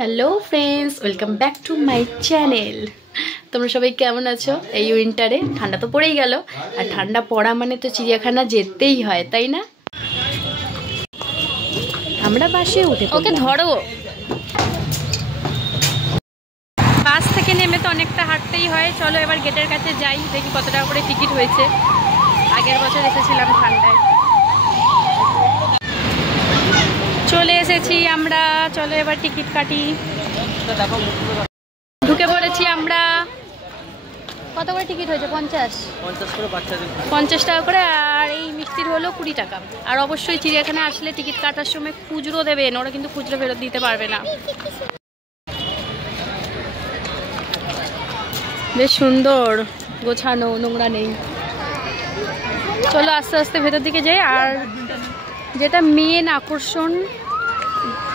Hello friends, welcome back to my channel. তোমরা সবাই কেমন আছো? এই উইন্টারে ঠান্ডা তো পড়েই গেল, আর ঠান্ডা পড়া মানে তো চিড়িয়াখানা যেতেই হয়, তাই না? আমরা বাসে উঠে ওকে ধরো। বাস থেকে নেমে তো অনেকটা হাঁটতেই হয়। চলো এবার গেটের কাছে যাই, দেখি কত টাকা করে টিকিট হয়েছে। আগের বছর এসেছিলাম ঠান্ডায়, চলে এসেছি আমরা। চলো এবার টিকিট কাটি। ঢুকে পড়েছি আমরা। কত করে টিকিট হয়েছে? 50 টাকা করে। আর এই মিষ্টির হলো 20 টাকা। আর অবশ্যই চিড়িয়াখানা আসলে টিকিট কাটার সময় খুচরো দেবেন, ওরা কিন্তু খুচরো ফেরত দিতে পারবে না। বেশ সুন্দর গোছানো, নোংরা নেই। চলো আস্তে আস্তে ভেতর দিকে যাই। আর যেটা মেন আকর্ষণ,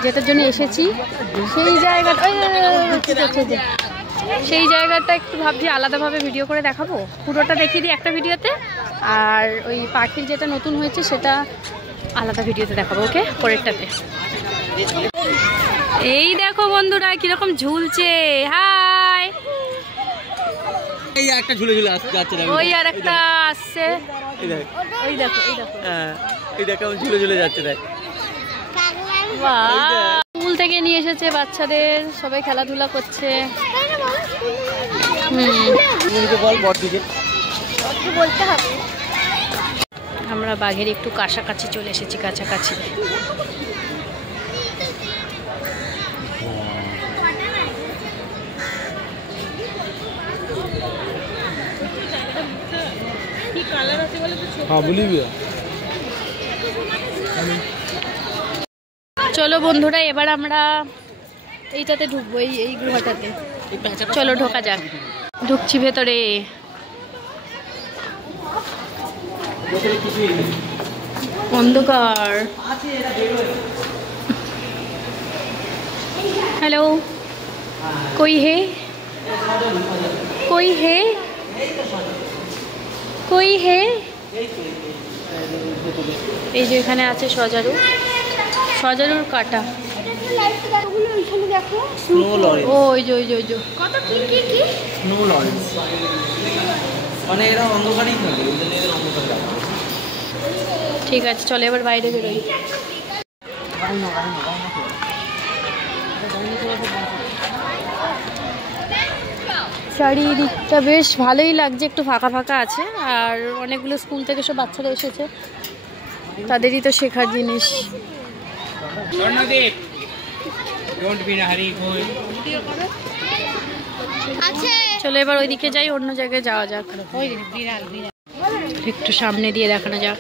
যেটার জন্য এসেছি, সেই জায়গাটা একটু ভাবছি আলাদাভাবে ভিডিও করে দেখাবো। পুরোটা দেখিয়ে দিই একটা ভিডিওতে, আর ওই পাখির যেটা নতুন হয়েছে সেটা আলাদা ভিডিওতে দেখাবো, ওকে? পরেরটাতে। এই দেখো বন্ধুরা কিরকম ঝুলছে। হাই, এই একটা ঝুলে ঝুলে আসছে, ওই আর একটা আসছে। ওই দেখো এই দেখো ঝুলে ঝুলে যাচ্ছে। দেখ, স্কুল থেকে নিয়ে এসেছে বাচ্চাদের, সবাই খেলাধুলা করছে। আমরা বাঘের একটু কাছাকাছি চলে এসেছি, কাছাকাছি। চলো বন্ধুরা, এবার আমরা এইটাতে ঢুকবো, এই গুহাটাতে। চলো ঢোকা যাক। ঢুকছি ভেতরে। অন্ধকার। হ্যালো, कोई है? कोई है? कोई है? এই যে এখানে আছে সজারু, সজারুর কাটা। ওই যে কত কি স্নো লরেন্স, মানে এরা অন্ধকারেই থাকে, এদের অন্ধকার লাগে। ঠিক আছে, চলে এবার বাইরে বেরোই। চারিদিকটা বেশ ভালোই লাগছে, একটু ফাঁকা ফাঁকা আছে। আর অনেকগুলো স্কুল থেকে সব বাচ্চারা এসেছে, তাদেরই তো শেখার জিনিস। চলো এবার ওইদিকে যাই, অন্য জায়গায় যাওয়া যাক। একটু সামনে দিয়ে দেখানো যাক।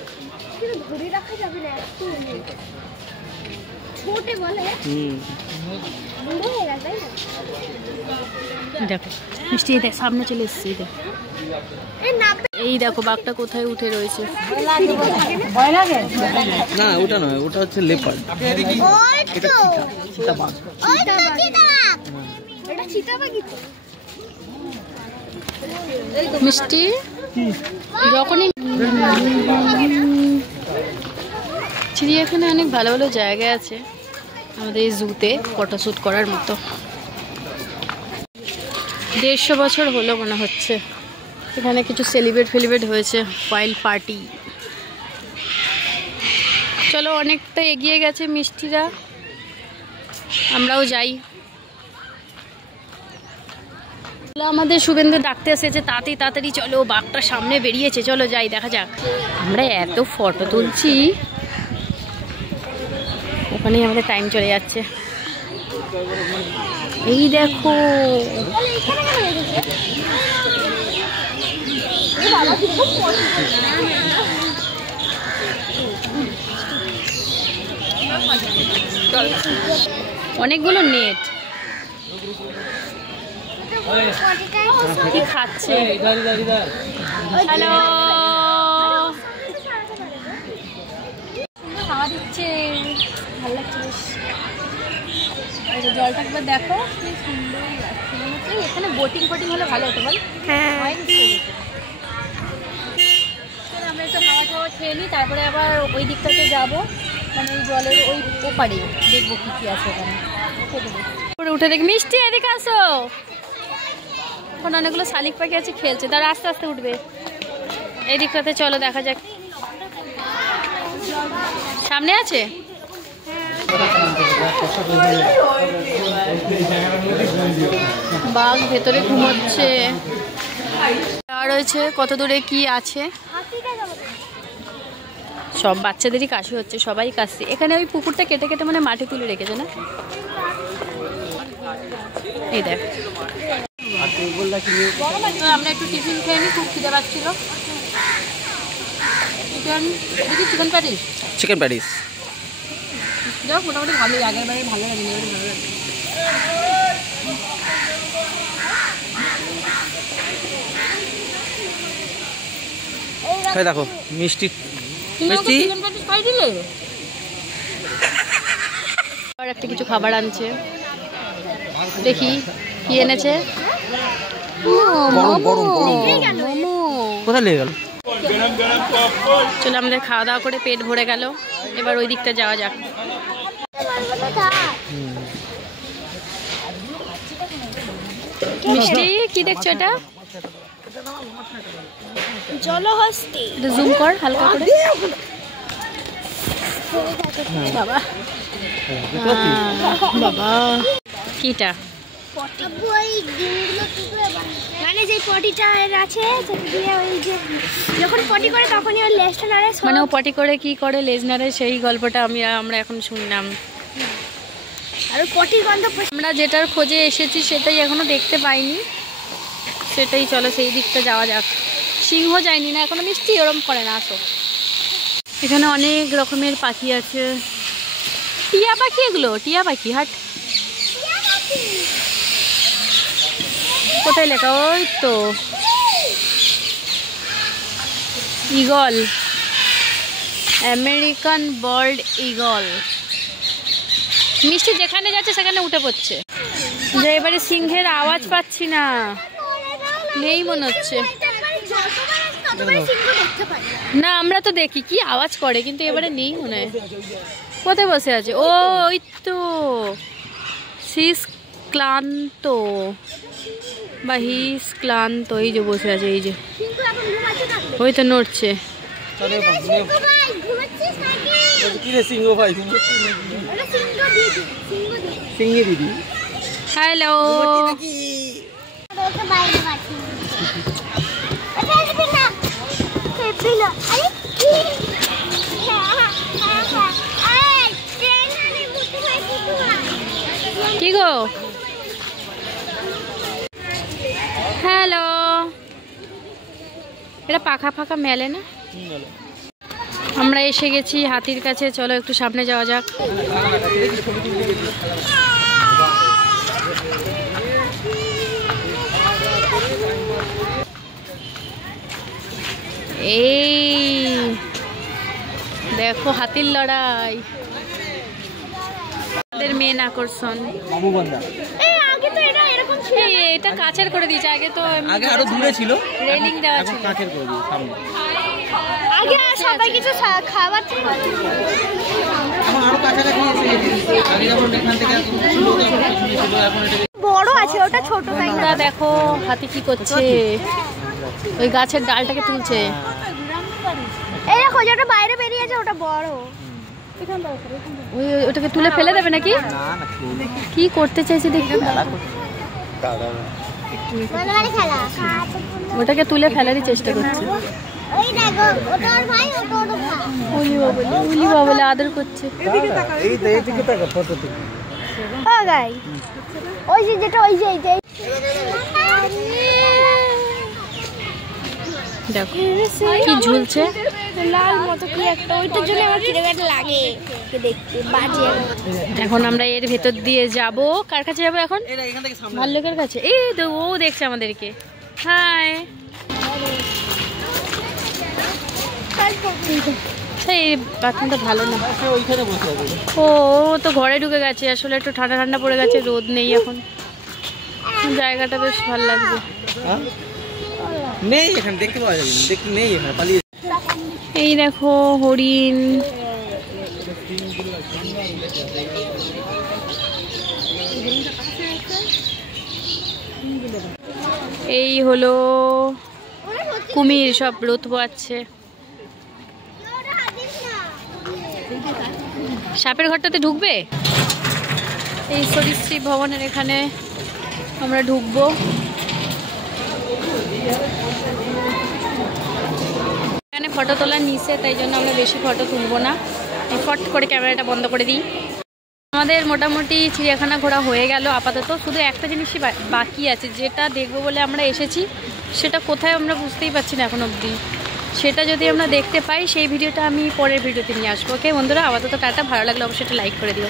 দেখো মিষ্টি, দেখ সামনে চলে এসছে। এই দেখো বাঘটা কোথায় উঠে রয়েছে। না ওটা নয়, ওটা হচ্ছে লেপার্ড। মিষ্টি যখনই চিড়িয়াখানায় অনেক ভালো ভালো জায়গা আছে আমাদের এই জুতে ফটোশ্যুট করার মতো। 150 বছর হলো মনে হচ্ছে। এখানে কিছু সেলিব্রেট হয়েছে, ওয়াইল্ড পার্টি। চলো অনেকটা এগিয়ে গেছে মিষ্টিরা, আমরাও যাই। আমাদের শুভেন্দু ডাকতে এসেছে, তাড়াতাড়ি চলো, বাঘটা সামনে বেরিয়েছে, চলো যাই, দেখা যাক। আমরা এত ফটো তুলছি, ওখানেই আমাদের টাইম চলে যাচ্ছে। এই দেখো অনেকগুলো নেট। কি খাচ্ছে? হ্যালো, হাওয়া দিচ্ছে, ভালো লাগছে বেশ। জলটা একবার দেখো, কি সুন্দর লাগছে। এখানে বোটিং হলে ভালো হতো, বল? হ্যাঁ, আমরা একটু হাওয়া খেয়ে নিই, তারপরে আবার ওই দিকটাতে যাবো, মানে এই জলের ওই ওপারে দেখবো কি কি আছে ওখানে। উঠে দেখি মিষ্টি এদিকে আসো। ওখানে অনেকগুলো শালিক পাখি আছে, খেলছে। তার আস্তে আস্তে উঠবে। এই দিকটাতে চলো দেখা যাক। সামনে আছে বাঘ, ভেতরে ঘুমোচ্ছে। আর রয়েছে কত দূরে কি আছে। সব বাচ্চাদেরই কাশি হচ্ছে, সবাই কাশছে। এখানে ওই পুকুরটা কেটে কেটে মানে মাটি তুলে রেখেছে না। এই দেখ, আমরা একটু টিফিন খেয়ে নিই, খুব খিদে পাচ্ছিল। চিকেন প্যাটিস, চিকেন প্যাটিস যাও মোটামুটি ভালোই। আগের বারে ভালো লাগে, ভালো লাগে। দেখো মিষ্টি মিষ্টি চিকেন প্যাটিস খাই দিলে। আর একটা কিছু খাবার আনছে, দেখি কি এনেছে। কোথায় লেগে গেল? চলো আমাদের খাওয়া দাওয়া করে পেট ভরে গেল, এবার ওই দিকটা যাওয়া যাক। মিষ্টি কি দেখছো এটা? জলহস্তি। জুম কর হালকা করে। বাবা বাবা কিটা? মানে যে পটিটা আছে ওই যে যখন পটি করে তখনই ওর লেজটা নাড়ে। মানে ও পটি করে কি করে লেজ নাড়ে, সেই গল্পটা আমরা এখন শুনলাম। আর পটির গন্ধ। আমরা যেটার খোঁজে এসেছি সেটাই এখনো দেখতে পাইনি, সেটাই চলো সেই দিকটা যাওয়া যাক। সিংহ যায়নি না এখনো। মিষ্টি ওরম করে না, আসো। এখানে অনেক রকমের পাখি আছে। টিয়া পাখি, এগুলো টিয়া পাখি। হাট, কোথায় লেখা? ওই তো ঈগল, আমেরিকান বার্ড ঈগল। মিষ্টি যেখানে যাচ্ছে সেখানে উঠে পড়ছে। যে এবারে সিংহের আওয়াজ পাচ্ছি না, নেই মনে হচ্ছে। না আমরা তো দেখি কি আওয়াজ করে, কিন্তু এবারে নেই মনে হয়। কোথায় বসে আছে? ও ওই তো শীষ ক্লান্ত বা হিস ক্লান্ত, এই যে বসে আছে, এই যে ওই তো নড়ছে। হ্যালো, কি গো? হ্যালো, এটা পাখা ফাঁকা মেলে না। আমরা এসে গেছি হাতির কাছে, চলো একটু সামনে যাওয়া যাক। এই দেখো হাতির লড়াই, মেন আকর্ষণ। এটা কাচের করে দিয়েছে, আগে তো আগে আরো দূরে ছিল, রেলিং দেওয়া ছিল। কাচের করে দিয়েছে সামনে। আগে সবাই কিছু খাবার ছিল, এখন আরো কাছাকাছি এসে গেছে। আগে যখন এখান থেকে বড় আছে, ওটা ছোট তাই না? দেখো হাতি কি করছে, ওই গাছের ডালটাকে তুলছে। এই দেখো যেটা বাইরে বেরিয়ে আছে ওটা বড়। ওটাকে তুলে ফেলে দেবে নাকি? কি করতে চাইছে দেখি। ওটাকে তুলে ফেলারই চেষ্টা করছে। উলি বাবলে আদর করছে। ওই যে যেটা ওই যে দেখো কি ঝুলছে লাল মতো কি একটা, ওইটার জন্য আমার কিরকম লাগে দেখতে বাজে। এখন আমরা এর ভেতর দিয়ে যাব। কার কাছে যাবো এখন? ভাল্লুকের কাছে। এই তো ও দেখছে আমাদেরকে। হাই, এই বাথরুমটা ভালো না। ও তো ঘরে ঢুকে গেছে, আসলে একটু ঠান্ডা ঠান্ডা পড়ে গেছে, রোদ নেই এখন। জায়গাটা বেশ ভালো লাগছে। নেই এখানে দেখতে পাওয়া যাবে, দেখতে নেই এখানে, পালিয়ে। এই দেখো হরিণ, এই হলো কুমির, সব রোদ পোয়াচ্ছে। সাপের ঘরটাতে ঢুকবে? এই সরীসৃপ ভবনের এখানে আমরা ঢুকবো। এখানে ফটো তোলার নিচে, তাই জন্য আমরা বেশি ফটো তুলবো না, ফট করে ক্যামেরাটা বন্ধ করে দিই। আমাদের মোটামুটি চিড়িয়াখানা ঘোরা হয়ে গেল আপাতত। শুধু একটা জিনিসই বাকি আছে, যেটা দেখবো বলে আমরা এসেছি, সেটা কোথায় আমরা বুঝতেই পারছি না এখন অবধি। সেটা যদি আমরা দেখতে পাই, সেই ভিডিওটা আমি পরের ভিডিওতে নিয়ে আসবো। ওকে বন্ধুরা, আপাতত টাটা। ভালো লাগলে অবশ্যই একটা লাইক করে দিও।